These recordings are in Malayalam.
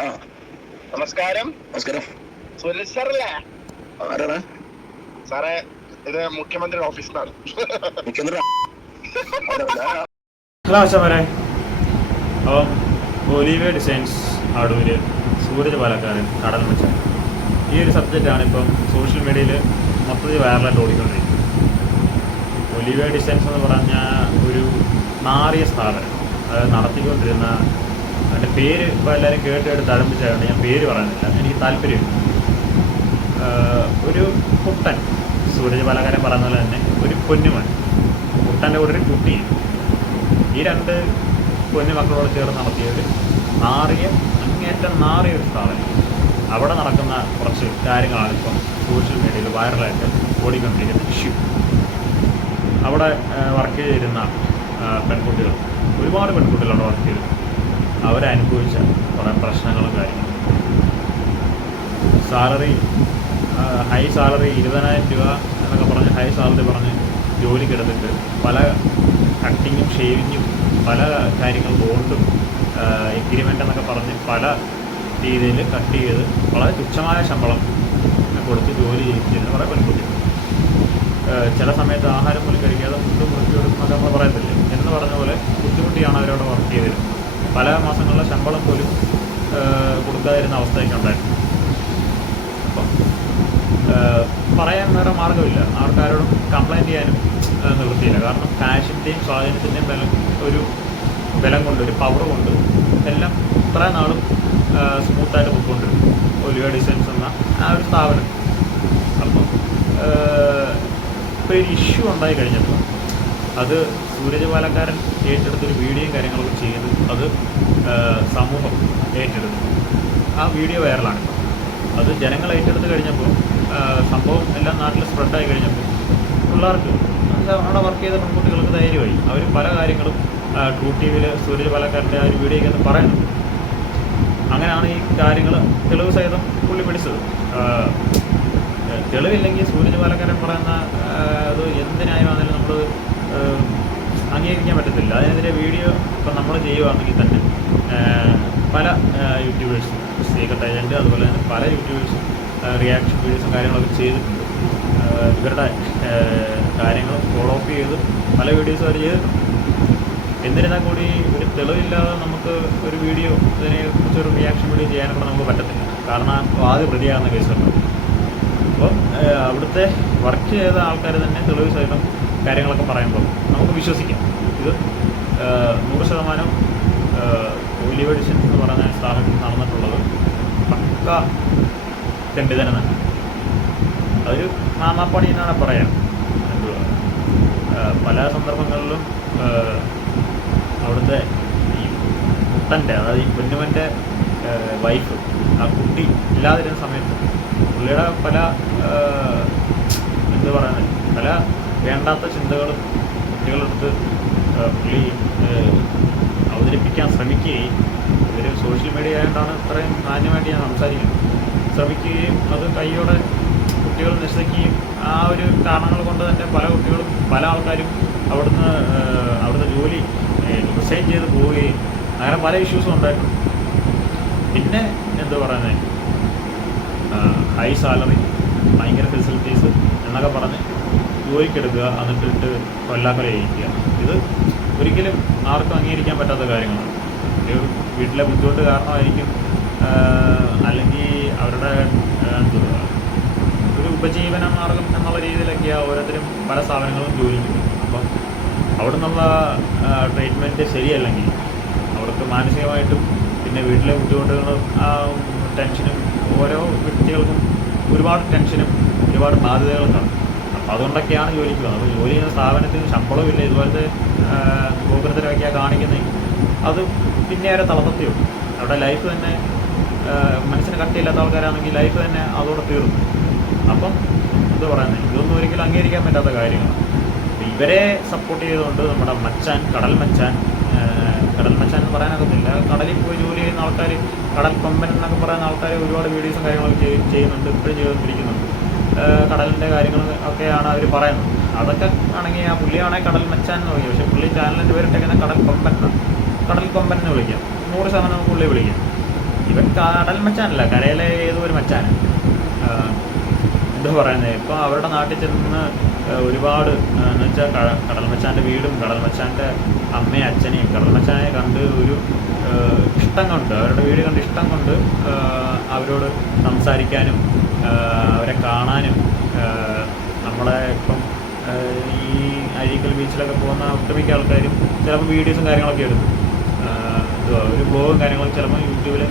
നമസ്കാരം. നമസ്കാരം. സുരേഷ് സാറല്ലേ? ആരാണ് സാറേ? ഇത് മുഖ്യമന്ത്രിയുടെ ഓഫീസിലാണ്. മുഖ്യമന്ത്രി. ഹലോ അച്ഛന്മാരെ. അപ്പം ഒലിവിയ ഡിസൈൻസ് അടൂര്, സൂരജ് പാലക്കാരൻ, കടൽ മച്ചാൻ, ഈ ഒരു സബ്ജക്റ്റാണ് ഇപ്പം സോഷ്യൽ മീഡിയയിൽ മൊത്തത്തിൽ വൈറലായിട്ട് ഓടിക്കൊണ്ടിരിക്കുന്നത്. ഒലിവിയ ഡിസൈൻസ് എന്ന് പറഞ്ഞ ഒരു നാറിയ സ്ഥാപനം, അത് നടത്തിക്കൊണ്ടിരുന്ന, അതിൻ്റെ പേര് ഇപ്പോൾ എല്ലാവരും കേട്ട് തഴമ്പിച്ചാണ്, ഞാൻ പേര് പറയുന്നില്ല, എനിക്ക് താല്പര്യമില്ല. ഒരു കുട്ടൻ, സൂരജ് പാലക്കാരൻ പറയുന്ന പോലെ തന്നെ ഒരു പൊന്നുമൻ, കുട്ടൻ്റെ കൂടെ ഒരു കുട്ടി, ഈ രണ്ട് പൊന്നു മക്കളോട് ചേർന്ന് നടത്തിയ ഒരു അങ്ങേറ്റം നാറിയ ഒരു സ്ഥാപനം. അവിടെ നടക്കുന്ന കുറച്ച് കാര്യങ്ങളാണ് ഇപ്പം സോഷ്യൽ മീഡിയയിൽ വൈറലായിട്ട് ഓടിക്കൊണ്ടിരിക്കുന്ന ഇഷ്യൂ. അവിടെ വർക്ക് ചെയ്തിരുന്ന പെൺകുട്ടികൾ, ഒരുപാട് പെൺകുട്ടികൾ അവിടെ വർക്ക് ചെയ്തു, അവരനുഭവിച്ച കുറേ പ്രശ്നങ്ങളും കാര്യങ്ങളും. ഹൈ സാലറി 20,000 രൂപ എന്നൊക്കെ പറഞ്ഞ് ഹൈ സാലറി പറഞ്ഞ് ജോലിക്കെടുത്തിട്ട് പല കട്ടിങ്ങും ഷേവിങ്ങും പല കാര്യങ്ങൾ ബോണ്ടും എഗ്രിമെൻ്റ് എന്നൊക്കെ പറഞ്ഞ് പല രീതിയിൽ കട്ട് ചെയ്ത് വളരെ തുച്ഛമായ ശമ്പളം കൊടുത്ത് ജോലി ചെയ്യിച്ചിരുന്ന കുറേ പെൺകുട്ടികൾ. ചില സമയത്ത് ആഹാരം പോലും കഴിക്കാതെ ഫുഡ് മുറിച്ച് കൊടുക്കുന്നതൊക്കെ നമ്മൾ പറയത്തില്ലേ, എന്ന് പറഞ്ഞ പോലെ ബുദ്ധിമുട്ടിയാണ് അവരവിടെ വർക്ക് ചെയ്തിരുന്നത്. പല മാസങ്ങളിലെ ശമ്പളം പോലും കൊടുക്കാതിരുന്ന അവസ്ഥയൊക്കെ ഉണ്ടായിരുന്നു. അപ്പം പറയാൻ വേറെ മാർഗ്ഗമില്ല, ആൾക്കാരോടും കംപ്ലയിൻറ്റ് ചെയ്യാനും നിവൃത്തിയില്ല. കാരണം കാശിൻ്റെയും സ്വാധീനത്തിൻ്റെയും ബലം കൊണ്ട്, ഒരു പവർ കൊണ്ട് എല്ലാം ഇത്ര നാളും സ്മൂത്തായിട്ട് പോയിക്കൊണ്ടിരുന്നു ഒലിവിയ ഡിസൈൻസ് എന്ന ആ ഒരു സ്ഥാപനം. അപ്പം ഇപ്പോൾ ഒരു ഇഷ്യൂ ഉണ്ടായി കഴിഞ്ഞപ്പോൾ അത് സൂരജ് പാലക്കാരൻ ഏറ്റെടുത്തൊരു വീഡിയോയും കാര്യങ്ങളൊക്കെ ചെയ്ത് അത് സമൂഹം ഏറ്റെടുത്തു. ആ വീഡിയോ വൈറലാണ്. അത് ജനങ്ങൾ ഏറ്റെടുത്ത് കഴിഞ്ഞപ്പോൾ സംഭവം എല്ലാം നാട്ടിൽ സ്പ്രെഡായി കഴിഞ്ഞപ്പോൾ പിള്ളേർക്ക്, അവിടെ വർക്ക് ചെയ്ത പെൺകുട്ടികൾക്ക് ധൈര്യമായി. അവർ പല കാര്യങ്ങളും ട്രൂ ടി വിയിൽ സൂരജ് പാലക്കാരൻ്റെ ആ ഒരു വീഡിയോയ്ക്ക് എന്ന് പറയുന്നുണ്ട്. അങ്ങനെയാണ് ഈ കാര്യങ്ങൾ തെളിവ് സഹിതം പുള്ളി പിടിച്ചത്. തെളിവില്ലെങ്കിൽ സൂരജ് പാലക്കാരൻ പറയുന്ന അത് എന്തിനായാലും നമ്മൾ അംഗീകരിക്കാൻ പറ്റത്തില്ല. അതിനെതിരെ വീഡിയോ ഇപ്പം നമ്മൾ ചെയ്യുകയാണെങ്കിൽ തന്നെ പല യൂട്യൂബേഴ്സും, സീക്രട്ട് ഏജൻറ്റ്, അതുപോലെ തന്നെ പല യൂട്യൂബേഴ്സും റിയാക്ഷൻ വീഡിയോസും കാര്യങ്ങളൊക്കെ ചെയ്തിട്ടുണ്ട്. ഇവരുടെ കാര്യങ്ങൾ ഫോളോ അപ്പ് ചെയ്ത് പല വീഡിയോസും അവർ ചെയ്തിട്ടുണ്ട്. എന്നിരുന്നാൽ കൂടി ഒരു തെളിവില്ലാതെ നമുക്ക് ഒരു വീഡിയോ, ഇതിനെക്കുറിച്ചൊരു റിയാക്ഷൻ വീഡിയോ ചെയ്യാനൊക്കെ നമുക്ക് പറ്റത്തില്ല. കാരണം ആദ്യം പ്രതിയാകുന്ന കേസുണ്ട്. അപ്പം അവിടുത്തെ വർക്ക് ചെയ്ത ആൾക്കാർ തന്നെ തെളിവ് സഹിതം കാര്യങ്ങളൊക്കെ പറയുമ്പോൾ നമുക്ക് വിശ്വസിക്കാം. ഇത് 100% ഒലിവിയ ഡിസൈൻസ് എന്ന് പറയുന്ന സ്ഥാപനത്തിൽ നടന്നിട്ടുള്ളത് പക്ക ഖണ്ഡിതനം തന്നെ. അതൊരു മാമാപ്പണി എന്നാണ് പറയാം. പല സന്ദർഭങ്ങളിലും അവിടുത്തെ ഈ കുട്ടൻ്റെ, അതായത് ഈ പൊന്നുമൻ്റെ വൈഫ്, ആ കുട്ടി ഇല്ലാതിരുന്ന സമയത്ത് പുള്ളിയുടെ പല പല വേണ്ടാത്ത ചിന്തകളും കുട്ടികളെടുത്ത് പുള്ളി അവതരിപ്പിക്കാൻ ശ്രമിക്കുകയും, ഇതൊരു സോഷ്യൽ മീഡിയ ആയതുകൊണ്ടാണ് ഇത്രയും മാന്യമായിട്ട് ഞാൻ സംസാരിക്കുന്നത്, ശ്രമിക്കുകയും അത് കൈയോടെ കുട്ടികൾ നിശ്ചയിക്കുകയും ആ ഒരു കാരണങ്ങൾ കൊണ്ട് തന്നെ പല കുട്ടികളും, പല ആൾക്കാരും അവിടുത്തെ ജോലി റിസൈൻ ചെയ്ത് പോവുകയും അങ്ങനെ പല ഇഷ്യൂസും ഉണ്ടായിട്ടുണ്ട്. പിന്നെ എന്താ പറയുന്നത്, ഹൈ സാലറി, ഭയങ്കര ഫെസിലിറ്റീസ് എന്നൊക്കെ പറഞ്ഞ് ജോലിക്കെടുക്കുക, എന്നിട്ടിട്ട് കൊല്ലാക്കൊല ചെയ്യിക്കുക. ഇത് ഒരിക്കലും ആർക്കും അംഗീകരിക്കാൻ പറ്റാത്ത കാര്യങ്ങളാണ്. ഒരു വീട്ടിലെ ബുദ്ധിമുട്ട് കാരണമായിരിക്കും, അല്ലെങ്കിൽ അവരുടെ ഒരു ഉപജീവന മാർഗം എന്നുള്ള രീതിയിലൊക്കെയാണ് ഓരോരുത്തരും പല സ്ഥാപനങ്ങളും ജോലിക്ക്. അപ്പം അവിടെ നിന്നുള്ള ട്രീറ്റ്മെൻറ്റ് ശരിയല്ലെങ്കിൽ അവർക്ക് മാനസികമായിട്ടും പിന്നെ വീട്ടിലെ ബുദ്ധിമുട്ടുകളും ടെൻഷനും, ഓരോ വ്യക്തികൾക്കും ഒരുപാട് ടെൻഷനും ഒരുപാട് ബാധ്യതകളും കാണും. അപ്പോൾ അതുകൊണ്ടൊക്കെയാണ് ജോലിക്ക് പോകുന്നത്. അപ്പോൾ ജോലി ചെയ്യുന്ന സ്ഥാപനത്തിന് ശമ്പളമില്ല, ഇതുപോലത്തെ ഗോപുരത്തിലൊക്കെയാണ് കാണിക്കുന്നതെങ്കിൽ അത് പിന്നെ അവരെ തളർത്തിയുള്ളൂ. അവിടെ ലൈഫ് തന്നെ, മനസ്സിന് കട്ടിയില്ലാത്ത ആൾക്കാരാണെങ്കിൽ ലൈഫ് തന്നെ അതോടെ തീർന്നു. അപ്പം എന്താ പറയുന്നത്, ഇതൊന്നും ഒരിക്കലും അംഗീകരിക്കാൻ പറ്റാത്ത കാര്യങ്ങളാണ്. ഇവരെ സപ്പോർട്ട് ചെയ്തുകൊണ്ട് നമ്മുടെ മച്ചാൻ, കടൽ മച്ചാൻ എന്ന് പറയാനൊക്കത്തില്ല, കടലിൽ പോയി ജോലി ചെയ്യുന്ന ആൾക്കാർ, കടൽ കൊമ്പൻ എന്നൊക്കെ പറയുന്ന ആൾക്കാർ ഒരുപാട് വീഡിയോസും കാര്യങ്ങളൊക്കെ ചെയ്യുന്നുണ്ട്, ഇപ്പോഴും ചെയ്തുകൊണ്ടിരിക്കുന്നുണ്ട്. കടലിൻ്റെ കാര്യങ്ങൾ ഒക്കെയാണ് അവർ പറയുന്നത്. അതൊക്കെ ആണെങ്കിൽ ആ പുള്ളിയാണെങ്കിൽ കടൽ മച്ചാൻ എന്ന് പറയും. പക്ഷേ പുള്ളി ചാനലിൻ്റെ പേരിട്ടേക്കുന്ന കടൽ കൊമ്പൻ എന്ന് വിളിക്കാം. 100% പുള്ളി വിളിക്കാം. ഇവൻ കടൽ മച്ചാനല്ല, കരയിലെ ഏതോ ഒരു മച്ചാൻ. എന്താ പറയുന്നത്, ഇപ്പോൾ അവരുടെ നാട്ടിൽ ചെന്ന് ഒരുപാട് എന്ന് വെച്ചാൽ കടൽ മച്ചാൻ്റെ വീടും കടൽ മച്ചാൻ്റെ അമ്മയും അച്ഛനെയും കടൽ മച്ചാനെ കണ്ട് ഒരു ഇഷ്ടം കൊണ്ട്, അവരുടെ വീട് കണ്ട് ഇഷ്ടം കൊണ്ട് അവരോട് സംസാരിക്കാനും അവരെ കാണാനും നമ്മളെ ഇപ്പം ഈ അഴീക്കൽ ബീച്ചിലൊക്കെ പോകുന്ന ഒട്ടുമിക്ക ആൾക്കാരും ചിലപ്പോൾ വീഡിയോസും കാര്യങ്ങളൊക്കെ എടുക്കും. എന്തുവാ ഒരു ബ്ലോഗും കാര്യങ്ങളൊക്കെ ചിലപ്പോൾ യൂട്യൂബിൽ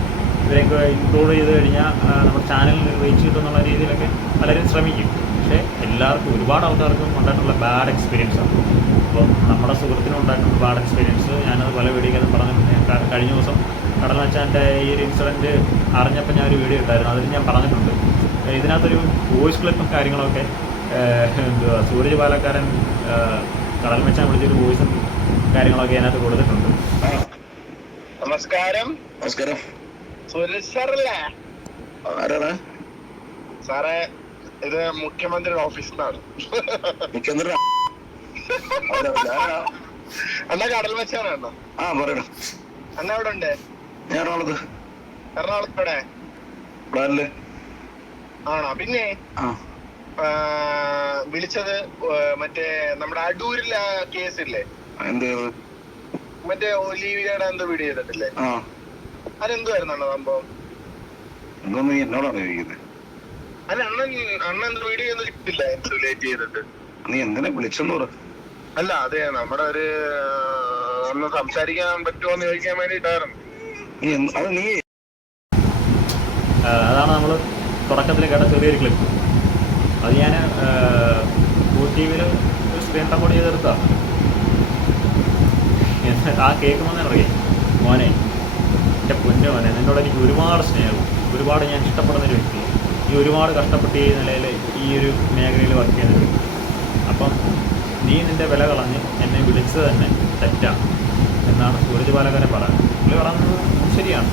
ഇവരെയൊക്കെ ഇൻക്ലൂഡ് ചെയ്ത് കഴിഞ്ഞാൽ നമ്മുടെ ചാനലിൽ റീച്ച് കിട്ടും എന്നുള്ള രീതിയിലൊക്കെ പലരും ശ്രമിക്കും. പക്ഷേ എല്ലാവർക്കും ഒരുപാട് ആൾക്കാർക്കും ഉണ്ടായിട്ടുള്ള ബാഡ് എക്സ്പീരിയൻസ് ആണ്. അപ്പോൾ നമ്മുടെ സുഹൃത്തിനും ഉണ്ടായിട്ടുള്ള ബാഡ് എക്സ്പീരിയൻസ് ഞാനത് പല വീഡിയോയ്ക്കകത്ത് പറഞ്ഞിട്ടുണ്ട്. കഴിഞ്ഞ ദിവസം കടൽ മച്ചാൻ്റെ ഈ ഒരു ഇൻസിഡൻറ്റ് അറിഞ്ഞപ്പോൾ ഞാൻ ഒരു വീഡിയോ ഇട്ടായിരുന്നു, അതിൽ ഞാൻ പറഞ്ഞിട്ടുണ്ട്. ഇതിനകത്തൊരു വോയിസ് ക്ലിപ്പും കാര്യങ്ങളൊക്കെ എന്തുവാ സൂരജ് പാലക്കാരൻ കടൽ മച്ചാൻ വിളിച്ചൊരു വോയിസും കാര്യങ്ങളൊക്കെ അതിനകത്ത് കൊടുത്തിട്ടുണ്ട്. നമസ്കാരം. നമസ്കാരം. സുരേഷ് സാറല്ലേ? ആരാണ് സാറേ, ഇത് മുഖ്യമന്ത്രിയുടെ ഓഫീസിൽ നിന്നാണ്. മുഖ്യമന്ത്രി എന്നാ കടൽ മച്ചാനാണോ? ആ പറയണം. എന്നാ എവിടെ ഉണ്ട്? ഞാൻ എറണാകുളത്ത്. എറണാകുളത്തോടെ പ്ലാനില് ആണോ? പിന്നെ വിളിച്ചത് മറ്റേ നമ്മുടെ അടൂരിലെ കേസില്ലേ, എന്ത് മറ്റേ ഒലീവിയുടെ എന്തോ വീഡിയോ ചെയ്തിട്ടില്ലേ? അതെന്തുവായിരുന്നു സംഭവം? എന്തോന്ന് എന്നോടാണ് ചോദിക്കുന്നത്? അല്ല, അണ്ണൻ എന്തോ വീഡിയോ ഒന്നും കിട്ടില്ല ലേറ്റ് ചെയ്തിട്ട്. നീ എന്തിനാ വിളിച്ചെന്ന് പറ. അല്ല, അതെ, നമ്മുടെ ഒരു ഒന്ന് സംസാരിക്കാൻ പറ്റുമോന്ന് ചോദിക്കാൻ വേണ്ടിട്ടായിരുന്നു. അതാണ് നമ്മൾ തുടക്കത്തിൽ കേട്ട ചെറിയൊരു ക്ലിപ്പ്. അത് ഞാൻ യൂട്യൂബിൽ ഒരു സ്ക്രീൻ റെക്കോർഡ് ചെയ്തെടുത്താണ്. എന്നിട്ട് ആ കേൾക്കുമ്പോൾ തന്നെ അറിയാം, മോനെ, എൻ്റെ പൊന്നു മോനെ, നിന്നോട് എനിക്ക് ഒരുപാട് സ്നേഹവും ഒരുപാട് ഞാൻ ഇഷ്ടപ്പെടുന്നൊരു വ്യക്തി, ഈ ഒരുപാട് കഷ്ടപ്പെട്ട് ഈ നിലയിൽ ഈ ഒരു മേഖലയിൽ വർക്ക് ചെയ്യുന്നൊരു വ്യക്തി. അപ്പം നീ നിൻ്റെ വില കളഞ്ഞ് എന്നെ വിളിച്ചത് തന്നെ തെറ്റാണ് എന്നാണ് സൂരജ് പാലക്കാരൻ പറയുന്നത്. പുള്ളി പറയുന്നത് ശരിയാണ്.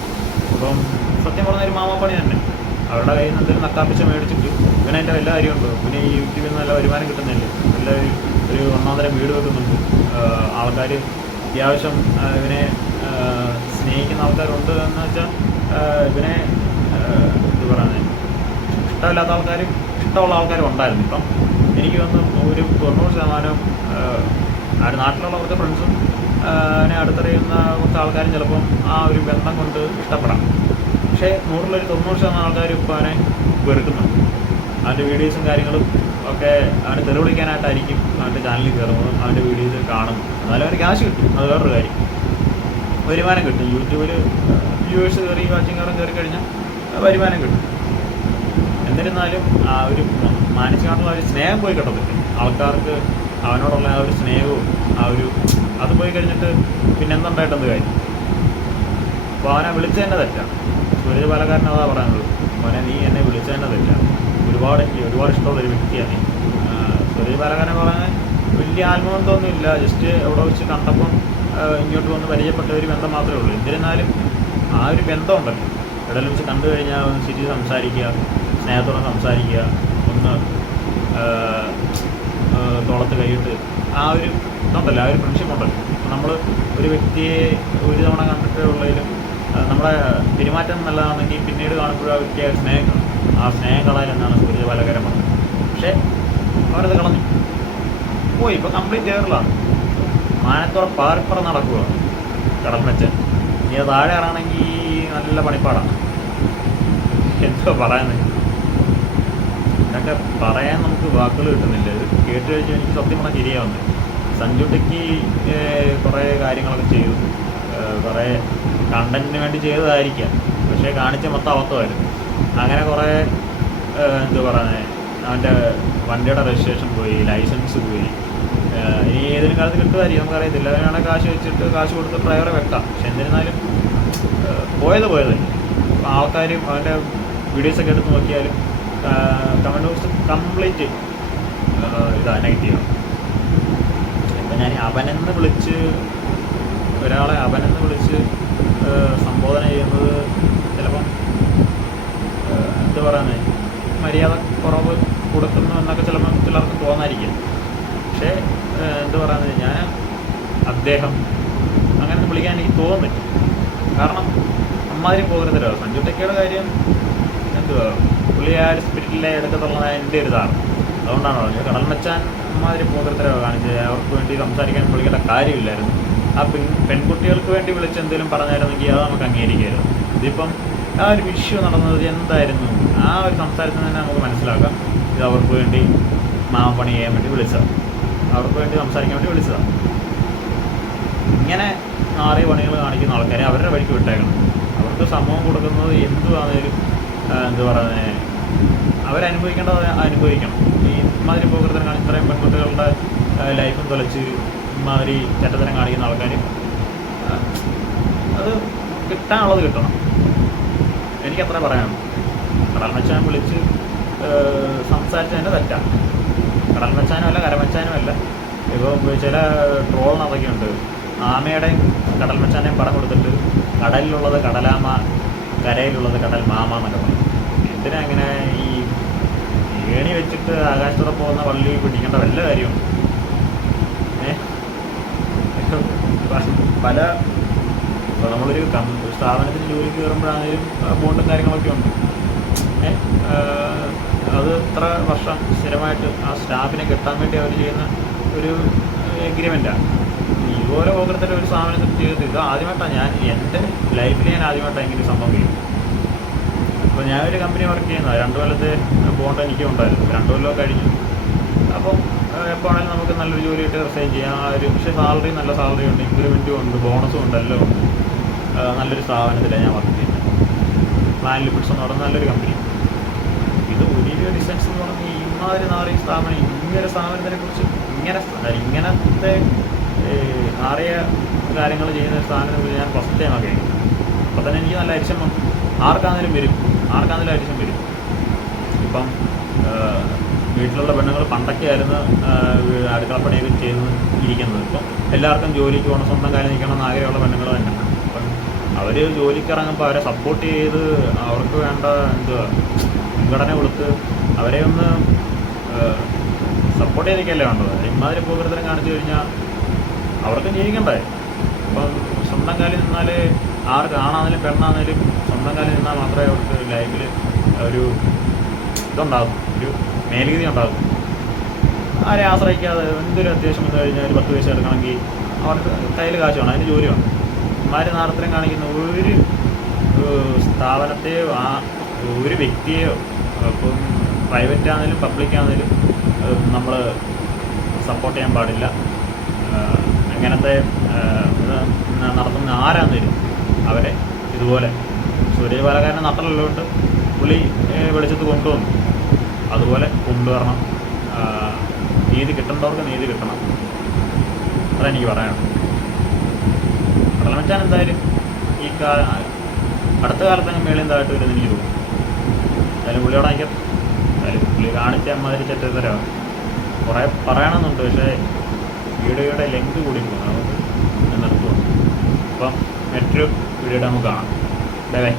അപ്പം സത്യം പറഞ്ഞൊരു മാമാപ്പണി തന്നെ. അവരുടെ കയ്യിൽ നിന്ന് എന്തെങ്കിലും നക്കാപ്പിച്ച മേടിച്ചിട്ട് ഇവനതിൻ്റെ വല്ല കാര്യമുണ്ടോ? പിന്നെ ഈ യൂട്യൂബിൽ നിന്ന് നല്ല വരുമാനം കിട്ടുന്നില്ലേ? നല്ല ഒരു ഒന്നാന്തരം വീട് വെക്കുന്നുണ്ട്. ആൾക്കാർ അത്യാവശ്യം ഇവനെ സ്നേഹിക്കുന്ന ആൾക്കാരുണ്ട് എന്ന് വെച്ചാൽ ഇവനെ എന്ത് പറയുന്നത്, ഇഷ്ടമില്ലാത്ത ആൾക്കാരും ഇഷ്ടമുള്ള ആൾക്കാരും ഉണ്ടായിരുന്നു. ഇപ്പം എനിക്ക് തോന്നുന്നു ഒരു 90% ആ ഒരു നാട്ടിലുള്ള കുറച്ച് ഫ്രണ്ട്സും അതിനെ അടുത്തറിയുന്ന കുറച്ച് ആൾക്കാരും ചിലപ്പം ആ ഒരു ബന്ധം കൊണ്ട് ഇഷ്ടപ്പെടാം. പക്ഷേ 100% ആൾക്കാരും ഇപ്പോൾ അവനെ വെറുക്കുന്നുണ്ട്. അവൻ്റെ വീഡിയോസും കാര്യങ്ങളും ഒക്കെ അവനെ തെറിവിളിക്കാനായിട്ടായിരിക്കും അവൻ്റെ ചാനലിൽ കയറുന്നത്, അവൻ്റെ വീഡിയോസ് കാണും. എന്നാലും അവന് ക്യാഷ് കിട്ടും, അത് വേറൊരു കാര്യം. വരുമാനം കിട്ടും. യൂട്യൂബിൽ വ്യൂവേഴ്സ് കയറി വാച്ചിങ് കയറി കഴിഞ്ഞാൽ വരുമാനം കിട്ടും. എന്നിരുന്നാലും ആ ഒരു മാനസികമായിട്ടുള്ള ഒരു സ്നേഹം പോയി കിട്ടത്തില്ല ആൾക്കാർക്ക്. അവനോടുള്ള ആ ഒരു സ്നേഹവും അത് പോയി കഴിഞ്ഞിട്ട് പിന്നെ എന്തുണ്ടായിട്ടെന്ത് കാര്യം? അപ്പോൾ അവനെ വിളിച്ചതന്നെ തെറ്റാണ്. സൂരജ് പാലക്കാരൻ അതാ പറയുന്നത്, മോനെ നീ എന്നെ വിളിച്ചതന്നെ തെറ്റാണ്. എനിക്ക് ഒരുപാട് ഇഷ്ടമുള്ളൊരു വ്യക്തിയാണ് നീ. സൂരജ് പാലക്കാരൻ പറയുന്നത് വലിയ ആത്മബന്ധമൊന്നുമില്ല, ജസ്റ്റ് എവിടെ വെച്ച് കണ്ടപ്പം ഇങ്ങോട്ട് വന്ന് പരിചയപ്പെട്ട ഒരു ബന്ധം മാത്രമേ ഉള്ളൂ. എന്നിരുന്നാലും ആ ഒരു ബന്ധമുണ്ടല്ലോ, എവിടെയെങ്കിലും വെച്ച് കണ്ടു കഴിഞ്ഞാൽ ഒന്ന് ചിരിച്ച് സംസാരിക്കുക, സ്നേഹത്തോടെ സംസാരിക്കുക, ഒന്ന് തോളത്ത് കൈയിട്ട് ആ ഒരു ഇതുണ്ടല്ലോ, ആ ഒരു ഫ്രണ്ട്ഷിപ്പ് ഉണ്ടല്ലോ. അപ്പോൾ നമ്മൾ ഒരു വ്യക്തിയെ ഒരു തവണ കണ്ടിട്ടേ ഉള്ളതിലും നമ്മുടെ പെരുമാറ്റം നല്ലതാണെങ്കിൽ പിന്നീട് കാണുമ്പോഴും ആ വ്യക്തിയെ സ്നേഹം കാണും. ആ സ്നേഹം കളയാൻ എന്നാണ് സൂരജ് പാലക്കാരൻ പറഞ്ഞത്. പക്ഷേ അവരത് കളഞ്ഞു പോയി. ഇപ്പോൾ കംപ്ലീറ്റ് എയറിലാണ്, മാനത്തോടെ പാറിപ്പറ നടക്കുക കടൽ മച്ചാൻ. ഇനി അത് താഴെ ഇറങ്ങണമെങ്കിൽ നല്ല പണിപ്പാടാണ്. എന്തോ പറയുന്നത്, ഇതൊക്കെ പറയാൻ നമുക്ക് വാക്കുകൾ കിട്ടുന്നില്ല. ഇത് കേട്ട് കഴിഞ്ഞാൽ എനിക്ക് സത്യം പറഞ്ഞാൽ ശരിയാവുന്നത്. സഞ്ജുട്ടയ്ക്ക് കുറേ കാര്യങ്ങളൊക്കെ ചെയ്തു, കുറേ കണ്ടൻറ്റിന് വേണ്ടി ചെയ്തതായിരിക്കാം, പക്ഷേ കാണിച്ച മൊത്തം അബദ്ധമായിരുന്നു. അങ്ങനെ കുറേ എന്താ പറയുന്നത്, അവൻ്റെ വണ്ടിയുടെ രജിസ്ട്രേഷൻ പോയി, ലൈസൻസ് പോയി. ഇനി ഏതെങ്കിലും കാലത്ത് കിട്ടുമായിരിക്കും, നമുക്കറിയത്തില്ല. അവനാണെങ്കിൽ കാശ് കൊടുത്ത് ഡ്രൈവറെ വെക്കാം. പക്ഷെ എന്നിരുന്നാലും പോയത് തന്നെ. അപ്പോൾ ആൾക്കാരും അവൻ്റെ വീഡിയോസൊക്കെ എടുത്ത് നോക്കിയാലും കമൻറ്റ് ബോക്സ് കംപ്ലീറ്റ് ഇതാണ്, നെഗറ്റീവാണ്. ഇപ്പം ഞാൻ ഒരാളെ അവനെന്ന് വിളിച്ച് സംബോധന ചെയ്യുന്നത് ചിലപ്പം എന്താ പറയുന്നത്, മര്യാദ കുറവ് കൊടുക്കുന്നു എന്നൊക്കെ ചിലപ്പം ചിലർക്ക് തോന്നാതിരിക്കും. പക്ഷേ എന്താ പറയുന്നത്, ഞാൻ അദ്ദേഹം അങ്ങനെ വിളിക്കാൻ എനിക്ക് തോന്നുന്നില്ല. കാരണം അമ്മാതിരി പോകരുതല്ലോ. സഞ്ജു പുള്ളിയുടെ കാര്യം എന്തുവാ, പുള്ളി ആ ഒരു സ്പിരിറ്റിലെ എടുക്കത്തുള്ളത് എൻ്റെ ഒരു ഇതാണ്. അതുകൊണ്ടാണ് പറഞ്ഞത് കടൽ മച്ചാൻ അമ്മാതിരി പോകൃത്തരവ് കാണിച്ചത്. അവർക്ക് വേണ്ടി സംസാരിക്കാൻ വിളിക്കേണ്ട കാര്യമില്ലായിരുന്നു. ആ പെൺകുട്ടികൾക്ക് വേണ്ടി വിളിച്ച് എന്തെങ്കിലും പറഞ്ഞായിരുന്നെങ്കിൽ അത് നമുക്ക് അംഗീകരിക്കായിരുന്നു. ഇതിപ്പം ആ ഒരു വിഷു നടന്നത് എന്തായിരുന്നു, ആ ഒരു സംസാരത്തിൽ തന്നെ നമുക്ക് മനസ്സിലാക്കാം ഇത് അവർക്ക് വേണ്ടി മാമപ്പണി ചെയ്യാൻ വേണ്ടി വിളിച്ചതാണ്, അവർക്ക് വേണ്ടി സംസാരിക്കാൻ വേണ്ടി വിളിച്ചതാണ്. ഇങ്ങനെ നാറിയ പണികൾ കാണിക്കുന്ന ആൾക്കാരെ അവരുടെ വഴിക്ക് വിട്ടേക്കണം. അവർക്ക് സമൂഹം കൊടുക്കുന്നത് എന്തുവാണേലും എന്ത് പറയുന്നത് അവരനുഭവിക്കേണ്ടത് അനുഭവിക്കണം. ഈ ഇമാതിരി പോകൃതരം കാണിച്ച് ഇത്രയും പെൺകുട്ടികളുടെ ലൈഫും തൊലച്ച് ഇമാതിരി ചട്ടത്തരം കാണിക്കുന്ന ആൾക്കാർ അത് കിട്ടാനുള്ളത് കിട്ടണം. എനിക്കത്ര പറയാനുള്ളൂ. കടൽ മച്ചാൻ വിളിച്ച് സംസാരിച്ചതിൻ്റെ തെറ്റാണ്. കടൽ മച്ചാനും അല്ല കരമച്ചാനും അല്ല. ഇപ്പോൾ ചില ട്രോളിനതൊക്കെ ഉണ്ട്, ആമയുടെയും കടൽ മച്ചാനെയും പടം കൊടുത്തിട്ട് കടലിലുള്ളത് കടലാമ, കരയിലുള്ളത് കടൽ മാമ എന്നൊക്കെ പറയും. എന്തിനാ അങ്ങനെ ഈ ഏണി വെച്ചിട്ട് ആകാശത്തോടെ പോകുന്ന വള്ളി പിടിക്കേണ്ട വല്ല കാര്യമുണ്ട്? പല ഇപ്പോൾ നമ്മളൊരു സ്ഥാപനത്തിന് ജോലിക്ക് കയറുമ്പോഴാണെങ്കിലും ബോണ്ടും കാര്യങ്ങളൊക്കെ ഉണ്ട്. അത് ഇത്ര വർഷം സ്ഥിരമായിട്ട് ആ സ്റ്റാഫിനെ കിട്ടാൻ വേണ്ടി അവർ ചെയ്യുന്ന ഒരു എഗ്രിമെൻറ്റാണ്. ഇതുപോലെ പോകൃത്തരം ഒരു സ്ഥാപനത്തിൽ ചെയ്തിട്ട് ഇത് ആദ്യമായിട്ടാണ് എൻ്റെ ലൈഫിൽ ഞാൻ ആദ്യമായിട്ടാണ് ഇങ്ങനെ സംഭവം ചെയ്യും. അപ്പോൾ ഞാനൊരു കമ്പനി വർക്ക് ചെയ്യുന്നത് 2 കൊല്ലത്തെ ബോണ്ട് എനിക്കും ഉണ്ടായിരുന്നു. 2 കൊല്ലം കഴിഞ്ഞു. അപ്പം എപ്പോഴാണെങ്കിലും നമുക്ക് നല്ലൊരു ജോലി കിട്ടി റിസൈൻ ചെയ്യാം. ആ ഒരു പക്ഷേ സാലറി നല്ല സാലറി ഉണ്ട്, ഇൻക്രിമെൻറ്റും ഉണ്ട്, ബോണസും ഉണ്ട്, എല്ലാം ഉണ്ട്. നല്ലൊരു സ്ഥാപനത്തിലാണ് ഞാൻ വർക്ക് ചെയ്യുന്നത്. പ്ലാൻ ലിമിറ്റ്സ് എന്ന് പറയുന്ന നല്ലൊരു കമ്പനി. ഇത് ഒലിവിയ ഡിസൈൻസ് എന്ന് പറഞ്ഞാൽ ഇമാതിരി നാറിയ സ്ഥാപനം, ഇങ്ങനെ സ്ഥാപനത്തിനെ കുറിച്ച് ഇങ്ങനത്തെ നാറിയ കാര്യങ്ങൾ ചെയ്യുന്ന സ്ഥാപനത്തെ കുറിച്ച് ഞാൻ ഫസ്റ്റ് ടൈം ഒക്കെ കഴിക്കും. അപ്പോൾ തന്നെ എനിക്ക് നല്ല അരിശം ആർക്കാണെങ്കിലും വരും. അരിശം വരും. ഇപ്പം വീട്ടിലുള്ള പെണ്ണുങ്ങൾ പണ്ടൊക്കെ ആയിരുന്നു അടുക്കളപ്പണിയൊക്കെ ചെയ്ത് ഇരിക്കുന്നത്. ഇപ്പം എല്ലാവർക്കും ജോലിക്ക് പോകണം, സ്വന്തം കാര്യം നിൽക്കണം എന്ന് ആഗ്രഹമുള്ള പെണ്ണുങ്ങൾ തന്നെ. അപ്പം അവർ ജോലിക്ക് ഇറങ്ങുമ്പോൾ അവരെ സപ്പോർട്ട് ചെയ്ത് അവർക്ക് വേണ്ട മുൻഗണന കൊടുത്ത് അവരെ ഒന്ന് സപ്പോർട്ട് ചെയ്തിരിക്കല്ലേ വേണ്ടത്. ഇമാതിരി പോകൃതരം കാണിച്ചു കഴിഞ്ഞാൽ അവർക്കും ജീവിക്കണ്ടേ? ഇപ്പം സ്വന്തം കാലിൽ നിന്നാൽ ആർക്ക് ആണാണെങ്കിലും പെണ്ണാണെങ്കിലും സ്വന്തം കാലിൽ നിന്നാൽ മാത്രമേ അവർക്ക് ലൈഫിൽ ഒരു ഇതുണ്ടാകും, ഒരു മേൽഗതി ഉണ്ടാകും. ആരെ ആശ്രയിക്കാതെ എന്തൊരു അത്യാവശ്യം വന്നു കഴിഞ്ഞാൽ ഒരു 10 പൈസ എടുക്കണമെങ്കിൽ അവർക്ക് കയ്യിൽ കാശ് വേണം, അതിന് ജോലി വേണം. ഇമാര് നാർത്തരം കാണിക്കുന്ന ഒരു സ്ഥാപനത്തെയോ ഒരു വ്യക്തിയെയോ ഇപ്പം പ്രൈവറ്റ് ആണെങ്കിലും പബ്ലിക് ആണെങ്കിലും നമ്മൾ സപ്പോർട്ട് ചെയ്യാൻ പാടില്ല. അങ്ങനത്തെ നടത്തുന്ന ആരാന്നേലും അവരെ ഇതുപോലെ സൂര്യപാലക്കാരനെ നട്ടലുള്ളതുകൊണ്ട് പുള്ളി വെളിച്ചത്ത് കൊണ്ടുവന്നു, അതുപോലെ കൊണ്ടുവരണം. നീതി കിട്ടേണ്ടവർക്ക് നീതി കിട്ടണം. അതെനിക്ക് പറയാനുള്ളത്. കടലമച്ചാൻ എന്തായാലും ഈ അടുത്ത കാലത്തങ്ങ് മേളിന്തായിട്ട് വരുമെന്ന് എനിക്ക് തോന്നുന്നു. എന്തായാലും പുള്ളിയോട് എന്തായാലും പുള്ളി കാണിച്ച അമ്മാതിരി ചെറ്റത്തരമാണ്. കുറേ പറയണമെന്നുണ്ട്, പക്ഷേ വീഡിയോയുടെ ലെങ്ത് കൂടി പോകുന്നു, അതുകൊണ്ട് നിർത്തുന്നു. അപ്പം മറ്റൊരു വീഡിയോയുടെ നമുക്ക് കാണാം. Bye bye.